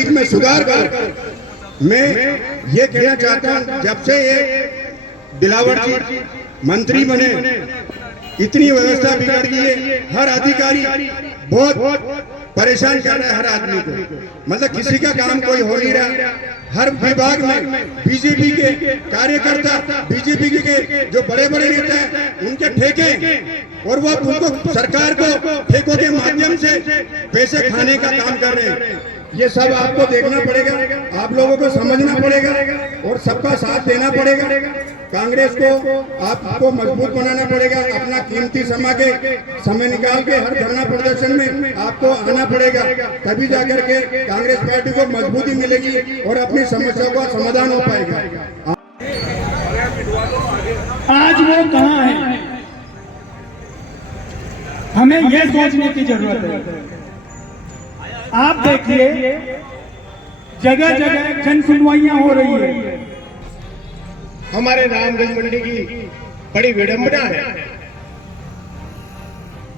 तकलीफ में सुधार कर मैं ये कहना चाहता हूँ, जब से ये दिलावर जी मंत्री बने इतनी व्यवस्था बिगड़ गई है। हर अधिकारी बहुत परेशान कर रहा है हर आदमी को, मतलब किसी का काम कोई हो नहीं रहा। हर विभाग में बीजेपी के कार्यकर्ता, बीजेपी के जो बड़े बड़े नेता हैं उनके ठेके, और वो उनको सरकार को ठेकों के माध्यम से पैसे खाने का काम कर रहे हैं। ये सब आपको देखना पड़ेगा, आप लोगों को समझना पड़ेगा और सबका साथ देना पड़ेगा। कांग्रेस को आपको मजबूत बनाना पड़ेगा। अपना कीमती समय निकाल के हर धरना प्रदर्शन में आपको आना पड़ेगा, तभी जाकर के कांग्रेस पार्टी को मजबूती मिलेगी और अपनी समस्याओं का समाधान हो पाएगा। आज वो कहाँ है, हमें ये सोचने की जरूरत है। आप देखिए जगह जगह जन सुनवाइयां हो रही है। हमारे रामगंज मंडी की बड़ी विडंबना है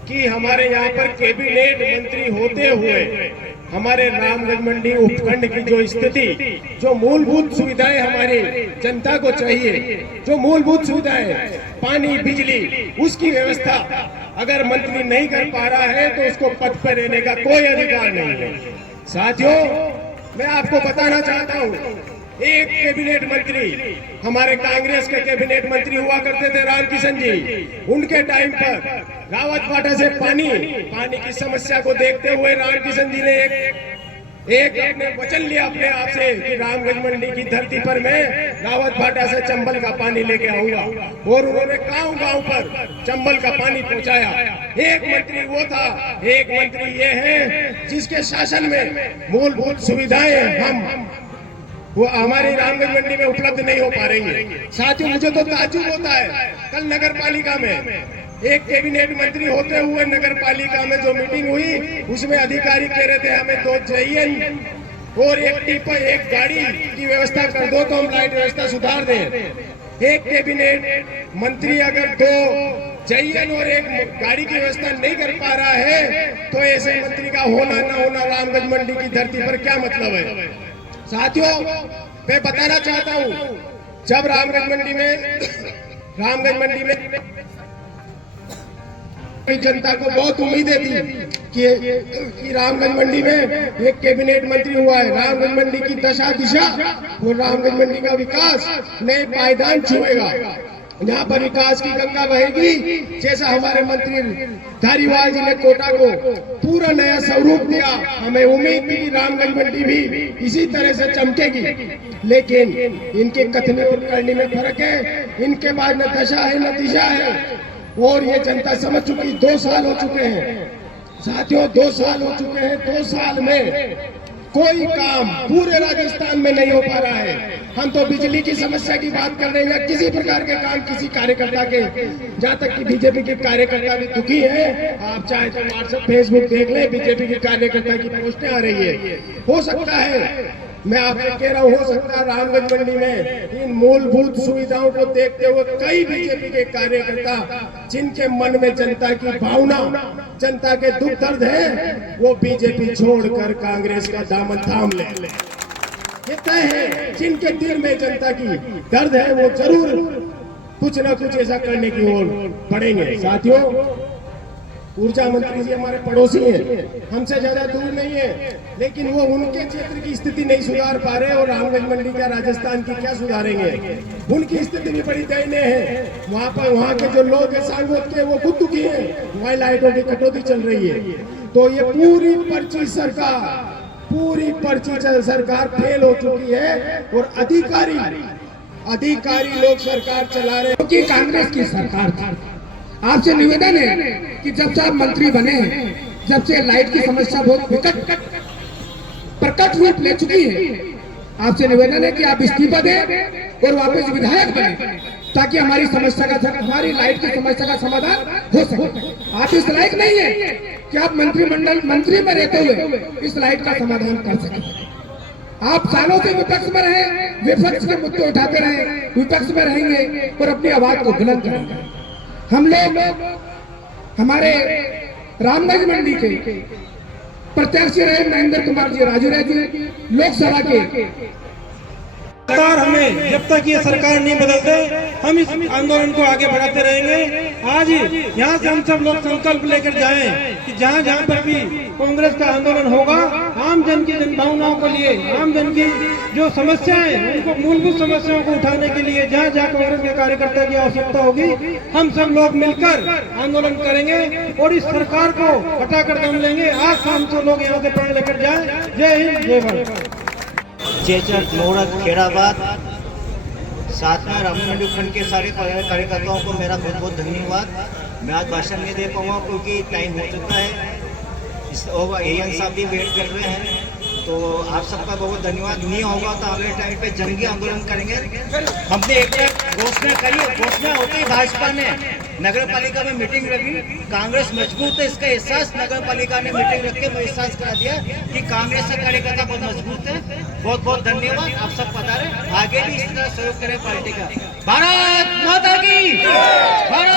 कि हमारे यहाँ पर कैबिनेट मंत्री होते हुए हमारे रामगंज मंडी उपखंड की जो स्थिति, जो मूलभूत सुविधाएं हमारी जनता को चाहिए, जो मूलभूत सुविधाएं पानी, बिजली, उसकी व्यवस्था अगर मंत्री नहीं कर पा रहा है तो उसको पद पर रहने का कोई अधिकार नहीं है। साथियों, मैं आपको बताना चाहता हूँ, एक कैबिनेट मंत्री हमारे कांग्रेस के कैबिनेट मंत्री हुआ करते थे रामकिशन जी, उनके टाइम पर रावत भाटा से पानी की समस्या को देखते हुए रामकिशन जी ने एक अपने वचन लिया अपने आप से कि रामगंज मंडी की धरती पर मैं रावत भाटा से चंबल का पानी लेके आऊंगा, और उन्होंने गांव-गांव पर चंबल का पानी पहुंचाया। एक मंत्री वो था, एक मंत्री ये है जिसके शासन में मूलभूत सुविधाएं वो हमारी रामगंज मंडी में उपलब्ध नहीं हो पा रही है। साथियों, मुझे तो ताज्जुब होता है, कल नगर पालिका में एक कैबिनेट मंत्री होते हुए नगर पालिका में जो मीटिंग हुई उसमें अधिकारी कह रहे थे हमें 2 जयन और एक टिपर, एक गाड़ी की व्यवस्था कर दो तो हम लाइट व्यवस्था सुधार दें। एक कैबिनेट मंत्री अगर 2 जयन और एक गाड़ी की व्यवस्था नहीं कर पा रहा है तो ऐसे मंत्री का होना न होना रामगंज मंडी की धरती पर क्या मतलब है। साथियों, मैं बताना चाहता हूं, जब रामगंज मंडी में जनता को बहुत उम्मीदें थी कि रामगंज मंडी में एक कैबिनेट मंत्री हुआ है, रामगंज मंडी की दशा दिशा और रामगंज मंडी का विकास नए पायदान छुएगा। यहाँ पर विकास की गंगा बहेगी, जैसा हमारे मंत्री धारीवाल जी ने कोटा को पूरा नया स्वरूप दिया। हमें उम्मीद थी कि रामगंज मंडी भी इसी तरह से चमकेगी, लेकिन इनके कथनी और करनी में फर्क है। इनके बाद न दशा है न दिशा है, और ये जनता समझ चुकी। 2 साल हो चुके हैं साथियों, 2 साल हो चुके हैं। 2 साल में कोई काम पूरे राजस्थान में नहीं हो पा रहा है। हम तो बिजली की समस्या की बात कर रहे हैं या किसी प्रकार के काम किसी कार्यकर्ता के, जहाँ तक कि बीजेपी के कार्यकर्ता भी दुखी है। आप चाहे तो व्हाट्सएप, फेसबुक देख ले, बीजेपी के कार्यकर्ता की पोस्टें आ रही है। हो सकता है, मैं आपसे कह रहा हूँ, हो सकता है रामगंज मंडी में इन मूलभूत सुविधाओं को देखते हुए कई बीजेपी के कार्यकर्ता जिनके मन में जनता की भावना, जनता के दुख दर्द है, वो बीजेपी छोड़कर कांग्रेस का दामन थाम ले। ये तय है, जिनके दिल में जनता की दर्द है वो जरूर कुछ ना कुछ ऐसा करने की ओर बढ़ेंगे। साथियों, ऊर्जा मंत्री जी हमारे पड़ोसी हैं, हमसे ज्यादा दूर नहीं है, लेकिन वो उनके क्षेत्र की स्थिति नहीं सुधार पा रहे और रामगंज मंडी का राजस्थान की क्या सुधारेंगे। उनकी स्थिति भी बड़ी दयनीय है। वहाँ के जो लोग हैं सांगोद के, वो खुद दुखी हैं, वहाँ लाइटों की कटौती चल रही है। तो ये पूरी पर्ची सरकार फेल हो चुकी है और अधिकारी लोग सरकार चला रहे हैं, क्योंकि कांग्रेस की सरकार थी। आपसे निवेदन है कि जब से आप मंत्री बने, जब से लाइट की समस्या बहुत प्रकट रूप ले चुकी है, आपसे निवेदन है कि आप इस्तीफा दें और वापस विधायक बने, ताकि हमारी लाइट की समस्या का समाधान हो सके। आप इस लायक नहीं है कि आप मंत्री में रहते हुए इस लाइट का समाधान कर सकें। आप सालों से विपक्ष में रहे, विपक्ष के मुद्दे उठाते रहे, विपक्ष में रहेंगे और अपनी आवाज को बुलंद करेंगे। हम लोग हमारे रामगंज मंडी के प्रत्याशी रहे महेंद्र कुमार जी राजूरा जी लोकसभा के। सरकार हमें जब तक ये सरकार नहीं बदलते हम इस आंदोलन को आगे बढ़ाते रहेंगे। आज यहाँ से हम सब लोग संकल्प लेकर जाएं कि जहाँ जहाँ पर भी कांग्रेस का आंदोलन होगा, आम जन की जनभावनाओं को लिए, आम जन की जो समस्याएं, उनको मूलभूत समस्याओं को उठाने के लिए जहाँ जहाँ कांग्रेस के कार्यकर्ता की आवश्यकता होगी, हम सब लोग मिलकर आंदोलन करेंगे और इस सरकार को हटाकर दम लेंगे। आज शाम से लोग यहाँ से प्रण लेकर जाए। जय हिंद, जय भारत। चेचक, मोहरत, खेड़ाबाद, साथ में राम मंडी खंड के सारे कार्यकर्ताओं को मेरा बहुत बहुत धन्यवाद। मैं आज भाषण नहीं दे पाऊंगा क्योंकि टाइम हो चुका है, एएन साहब भी वेट कर रहे हैं। तो आप सबका बहुत धन्यवाद। नहीं होगा तो अगले टाइम पे जंगी आंदोलन करेंगे। हमने एक घोषणा करी, घोषणा होती है भाजपा ने नगर पालिका में मीटिंग रखी, कांग्रेस मजबूत है इसका एहसास नगर पालिका ने मीटिंग रख के एहसास करा दिया कि कांग्रेस का कार्यकर्ता बहुत मजबूत है। बहुत बहुत धन्यवाद। आप सब पता रहे, आगे भी इसी तरह सहयोग करें पार्टी का। भारत माता की। भारत